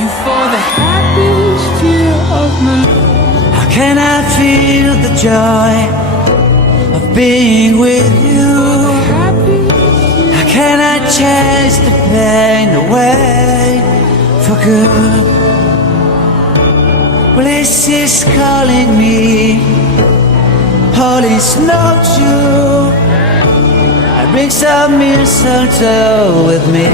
you for the happiest year of my life. How can I feel the joy of being with you? How can I chase the pain away for good? Bliss is calling me, all is not you. I bring some mistletoe with me.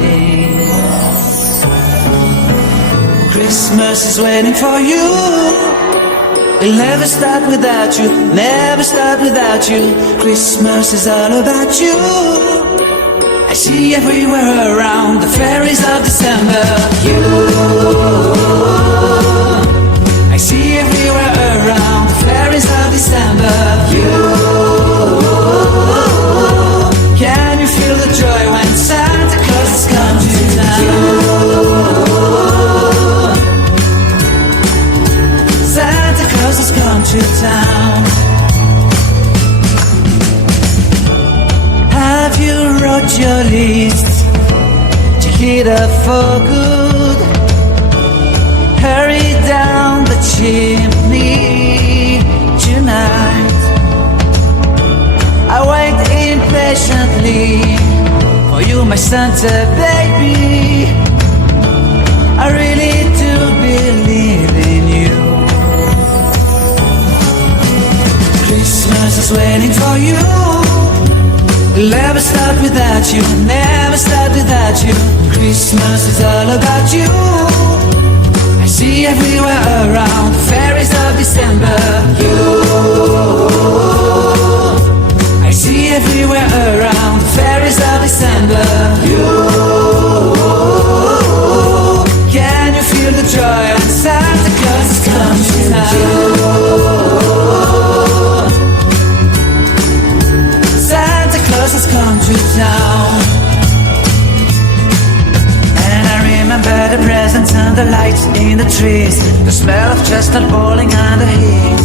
Christmas is waiting for you. It'll never start without you, never start without you. Christmas is all about you. I see everywhere around the fairies of December. You, I see everywhere around the fairies of December. You, can you feel the joy when Santa Claus has come to town? Santa Claus has come to town. Have you wrote your list to hit up for good? Hurry down the chimney tonight. I wait impatiently for you, my Santa baby. I really do believe in you. Christmas is waiting for you. It'll never start without you, never start without you. Christmas is all about you. I see everywhere around the fairies of December. You, I see everywhere around the fairies of December. You, can you feel the joy when Santa Claus has come to town? Santa Claus has come to town. And I remember the presents and the lights in the trees, the smell of chestnut boiling under heat.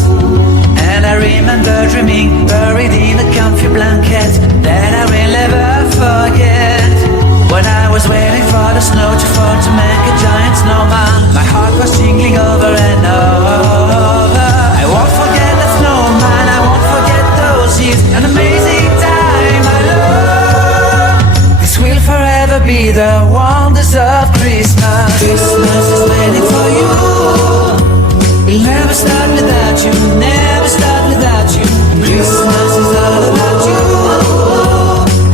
And I remember dreaming, buried in a comfy blanket that I will never forget. When I was waiting for the snow to fall to make a giant snowman, my heart was jingling over and over. I won't forget that snowman, I won't forget those years, an amazing time I love. This will forever be the wonders of Christmas. Christmas is waiting for you. It'll never start without you, never start without you. Christmas is all about you.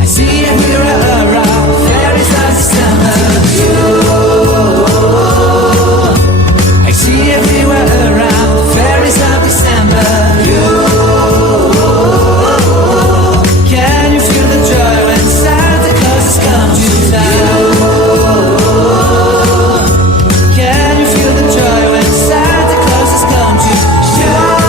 I see everywhere around the fairies of December. You, I see everywhere around the fairies of December. You, can you feel the joy when Santa Claus has come to town? Can you feel the joy when Santa Claus has come to town?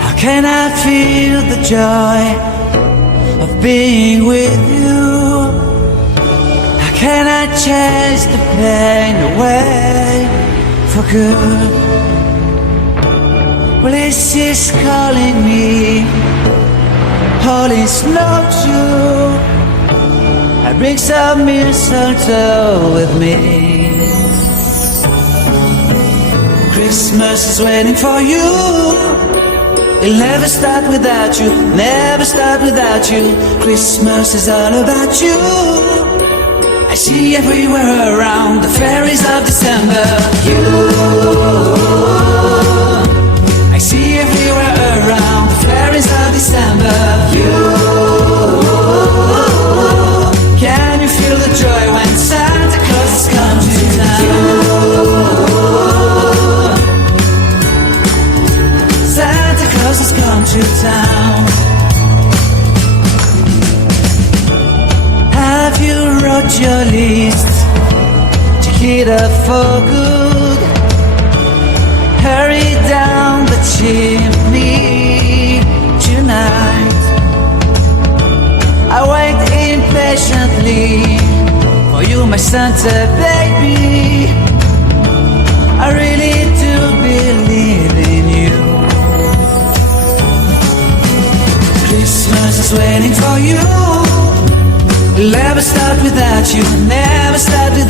How can I feel the joy of being with you? How can I chase the pain away for good? Bliss is calling me, all is not you. I bring some mistletoe with me. Christmas is waiting for you. It'll never start without you, never start without you. Christmas is all about you. I see everywhere around the fairies of December. You, I see everywhere around the fairies of December. You, can you feel the joy when Santa Claus has come to town? Santa Claus has come to town. Have you wrote your list to hit up for good? Hurry down the chimney tonight. Santa, baby, I really do believe in you. Christmas is waiting for you. We'll never start without you, never start without